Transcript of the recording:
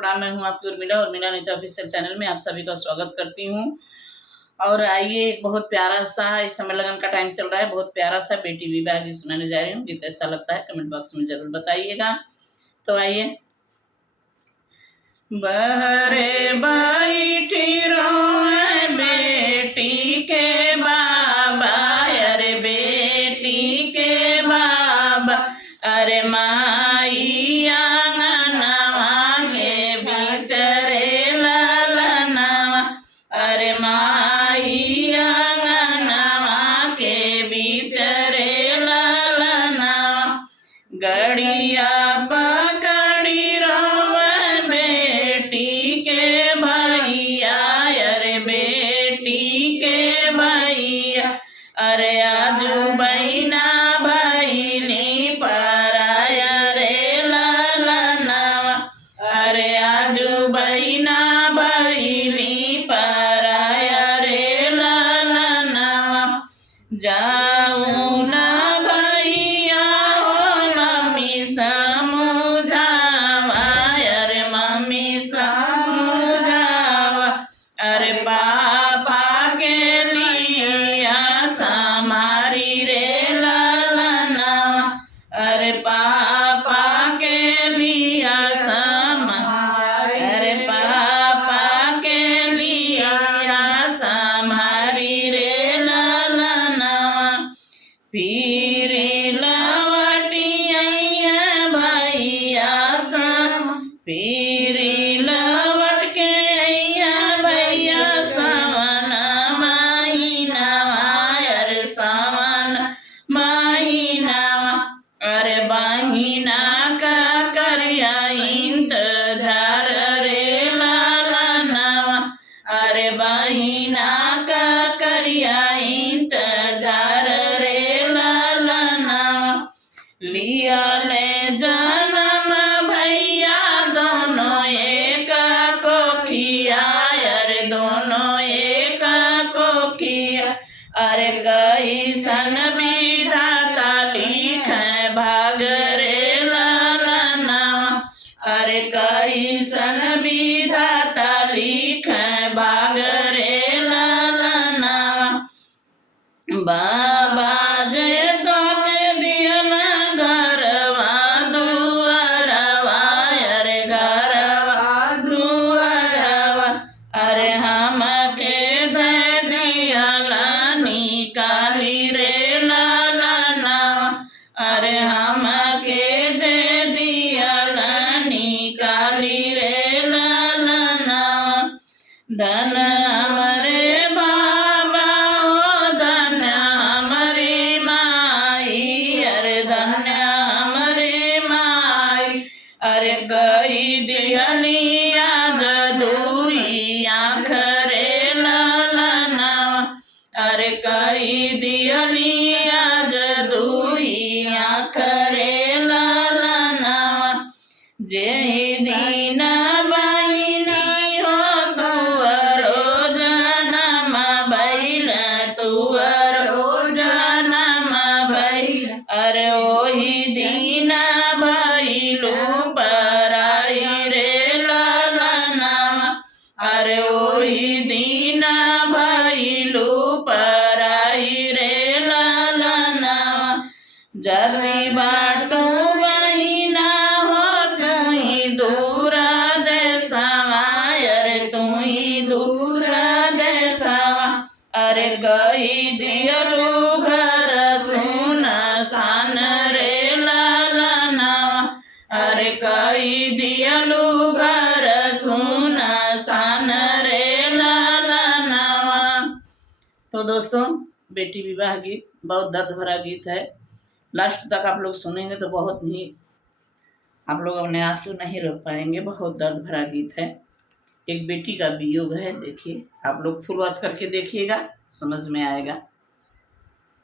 प्रणाम। मैं हूं आपकी उर्मिला नेता ऑफिशियल चैनल में आप सभी का स्वागत करती हूं। और आइए, एक बहुत प्यारा सा, इस समय लगन का टाइम चल रहा है, बहुत प्यारा सा बेटी विवाह गीत सुनाने जा रही हूँ। गीत कैसा लगता है कमेंट बॉक्स में जरूर बताइएगा। तो आइए। बहरे बैठी रोए बेटी के बाबा, अरे बेटी के बाबा, अरे माई आंगनवा के बिचरे ललनवा, अरे माई आंगनवा के बिचरे ललनवा, गड़िया पकड़ी रोवे बेटी के भैया, अरे बेटी के भैया, अरे आजू बहिना भैली पराया रे ललनवा, अरे आजू बहिना भैली पराया रे ललनवा, जाऊं ना भैया हो मम्मी समझावा, अरे मम्मी समझावा, अरे पापा के लिया समारी रे ललनवा, अरे पापा के लिया अरे पापा के लिया समारी रे ललनवा, फिर लवटी आइया भैया फिर लवट के आइया भैया सावन महीनावा, अरे सावन महीनावा, अरे बहिना का करिया इंतजार रे ललनवा, अरे बहिना का करिया इंतजार रे ललनवा, लिया ले जन्म भैया दोनों एक कोखिया, अरे दोनों एक कोखिया, अरे कैसन विधाता लिखे भाग रे ललनवा, अरे कैसन विधाता लिखे भाग रे ललनवा, बाबा जय तो के दियला घरवा दुआरवा, अरे घरवा दुआरवा, अरे हम के दे दियला निकाली रे ललनवा, अरे हम के जे दियला निकाली रे ललनवा, धन हमरे बाबा ओ धन हमरे माई, अरे धन्य हमरे माई, अरे गई दियलिया जदुई आँख रे ललनवा, अरे गई दियलिया जदुई आँख रे ललनवा, जे दिन बहिनी हो तुअरो जनम भइल, तुअरो जनम भइल, अरे ओही दिन भइलू पराई रे ललनवा, अरे ओही दिन भइलू पराई रे ललनवा, जल्दी बाटू बहिना हो तुही दूर देशवा, अरे तुही दूर देशवा, अरे गई दियलू घर सुन सान रे ललनवा, अरे गई दियलू घर सुन सान रे ललनवा। तो दोस्तों, बेटी विवाह गीत बहुत दर्द भरा गीत है। लास्ट तक आप लोग सुनेंगे तो बहुत ही आप लोग अपने आंसू नहीं रोक पाएंगे। बहुत दर्द भरा गीत है, एक बेटी का वियोग है। देखिए, आप लोग फुल वॉच करके देखिएगा, समझ में आएगा।